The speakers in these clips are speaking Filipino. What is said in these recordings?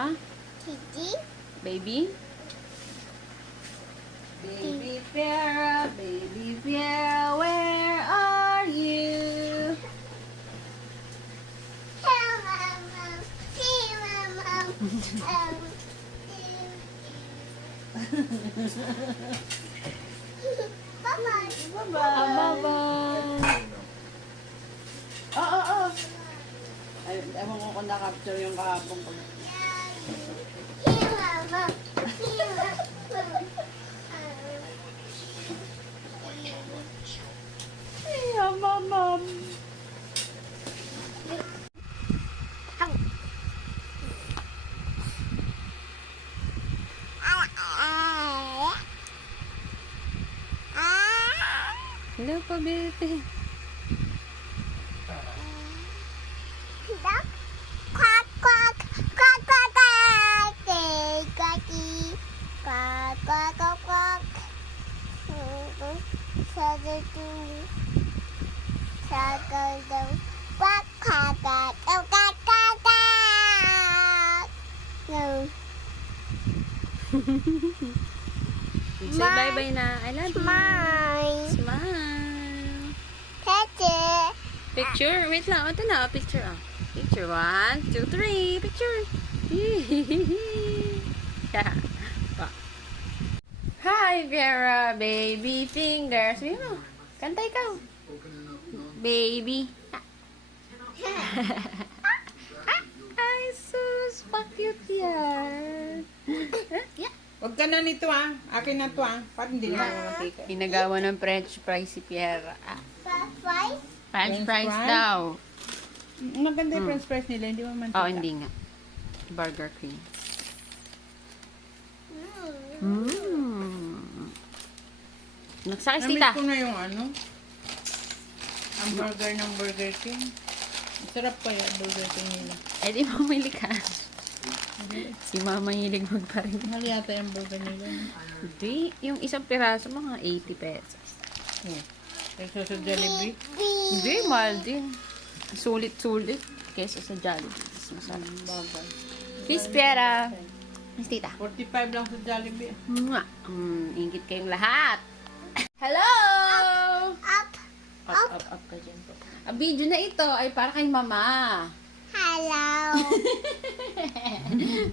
Ha? Kitty? Baby? Baby Fiera, where are you? Hey, Mama. Hey, Mama. Bye-bye. Bye-bye. Oo. Ay, ewan ko kung na-capture yung kahapon ko. Hey, Mama. Hey, Mama. Ay, mama. Hello po, baby. Duck. Quack, quack. Quack, quack, quack. Hey, quacky. Quack, quack, quack, quack. Quack, quack, quack, quack, quack, quack. No. Say bye-bye na. I love you. Smile. Smile. Tete. Picture. Wait lang. Ito na. Picture. Oh. Picture. 1, 2, 3. Picture. Yeah. Hi, Vera. Baby fingers. Sabi mo. Kanta ikaw. Baby. Ay, sus. Pa-cute yan. Yeah. Huwag ka na nito Akin na to Parang hindi na matika. Pinagawa ng French fries si Pierre. Five. French French fries fries? daw. Maganda yung french fries nila. Hindi mo mantika. Oh, hindi nga. Burger cream. Nagsakis, tita. Namit ko na yung ang burger ng Burger King. Masarap pa yung Burger King nila. Eh, di mamili ka. Si mama hilig magparin. Mahal yata yung burger nila. Hindi. Yung isang piraso, mga 80 pesos. Kaysa sa Jollibee. Hindi, mahal din. Sulit-sulit. Kesa sa Jollibee. Mas masarap. Bagay. Peace, Piera. Miss tita. 45 lang sa Jollibee. Mwah. Ingit kayong lahat. Hello! Up. Up ka dyan po. Ang video na ito ay para kay mama. Hello.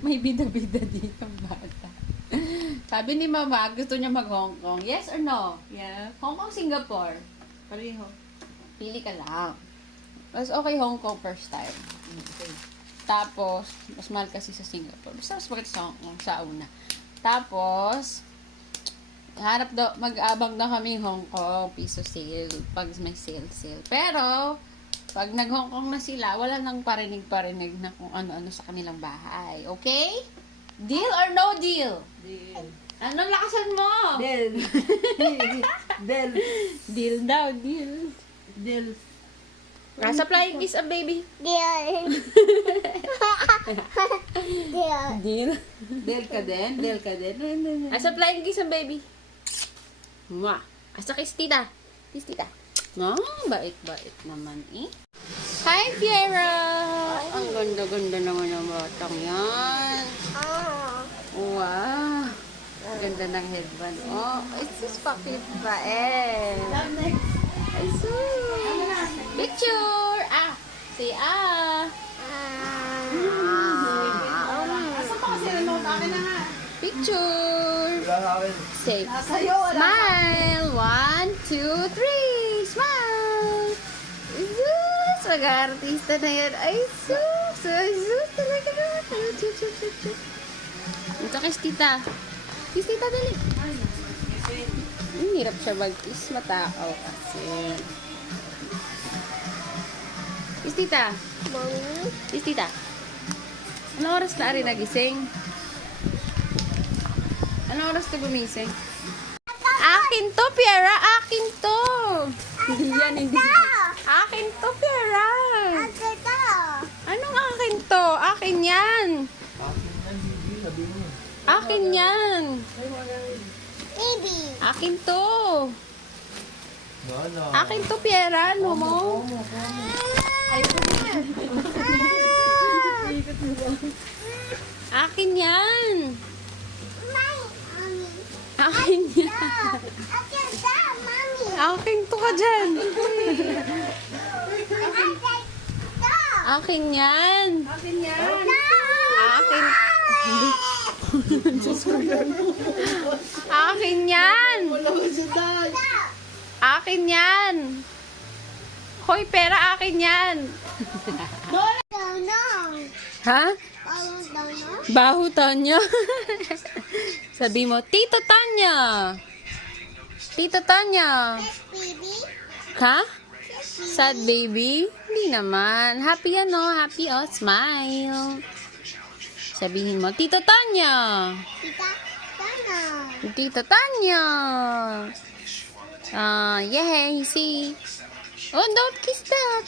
May bida-bida dito ang bata. Sabi ni mama, gusto niya mag-Hong Kong. Yes or no? Yeah. Hong Kong, Singapore. Pareho. Pili ka lang. Mas okay Hong Kong first time. Okay. Tapos, mas mahal kasi sa Singapore. Basta mas maganda sa Hong Kong sa una. Tapos, mag-abang na kami Hong Kong, piso sale, pag may sale. Pero, pag nag-Hong Kong na sila, wala nang parinig-parinig na kung ano-ano sa kanilang bahay. Okay? Deal or no deal? Deal. Anong lakasan mo? Deal. Deal. Deal daw, deal. Deal. Nasa flying kiss ang baby. Deal. Deal. Deal. Deal ka din. Deal ka din. Nasa flying kiss ang baby. Mwah. Asa kiss tita. Kiss tita. No, bait-bait naman eh. Hi, Fiera! Ang ganda-ganda naman ng batang yan. Oh. Wow! Ganda ng headband. Oh, it's just fucking bait. Ay, sus! Picture! Say Picture! Say, smile! 1, 2, 3! Smile! Sus! Mag-artista na yan. Ay, sus! Ay, sus! Talaga na. Ito kiss tita. Kiss tita, dali. Hirap siya mag-kiss. Matakaw kasi. Kiss tita. Mommy. Kiss tita. Anong oras na rin nagising? Anong oras na gumising? Akin to, Piera! Akin to! Hindi yan, hindi. Akin to, Piera! Ito. Anong akin to? Akin yan! Akin yan! Baby. Akin to! Akin to, Piera! Ano mo? Akin yan. Mommy. Akin yan. Akin ka, mommy. Akin to ka dyan. Akin ka. Akin yan. Akin yan. Akin. Akin yan. Wala ko siya dahil. Akin yan. Hoy, pera akin yan. Dono. Ha? Oh, dono. Baho Tanya. Sabi mo, Tito Tanya. Tito Tanya. Yes, baby. Ha? Sad baby? Hindi naman. Happy ano? Happy oh. Smile. Sabihin mo, Tito Tanya. Tita, dono. Tito Tanya. Yay, see. Oh, don't kiss that.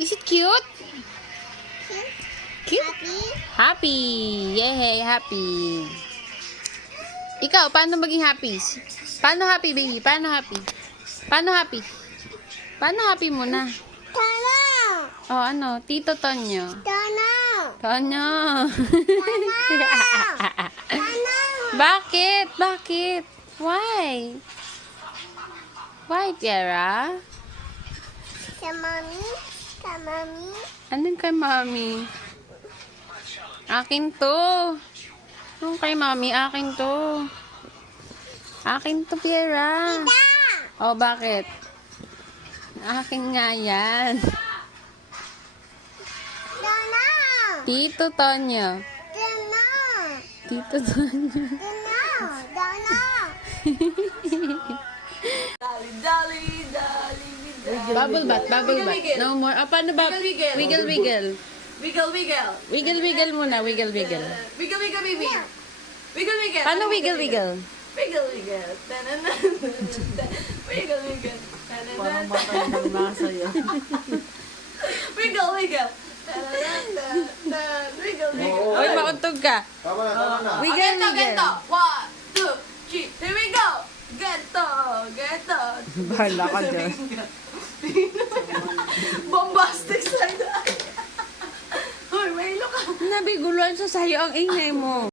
Is it cute? Cute? Happy? Happy. Yay, happy. Ikaw, paano maging happy? Paano happy, baby? Paano happy? Paano happy? Paano happy muna? Dono. Oh, ano? Tito Tonyo. Dono. Tonyo. Dono. Bakit? Bakit? Why? Why, Tiara? Sa mommy. Sa mommy. Anong kay mami? Akin to. Anong kay mami? Akin to. Akin to, Tiara. Oh, bakit? Akin nga yan. Dono. Tito Tonyo. Dono. Tito Tonyo. Dono. Dono. Bubble bath, bubble bath. No more. Ah, paano ba? Wiggle, wiggle. Wiggle, wiggle. Wiggle, wiggle. Wiggle, wiggle muna. Wiggle, wiggle. Wiggle, wiggle, baby. Wiggle, wiggle. Paano wiggle, wiggle? Wiggle, wiggle. Tanana. Wiggle, wiggle. Tanana. Parang bata yung nagmasayaw. Wiggle, wiggle. Tanana. Wiggle, wiggle. Uy, mauntog ka. Tama na, tama na. Wiggle, Gento, wiggle. gento. 1, 2, 3. Here we go. Gento, gento. Bahala ka dyan. Bombastic side. Hoy, may ilo ka. Nabiguluan sa sayo ang ingay mo.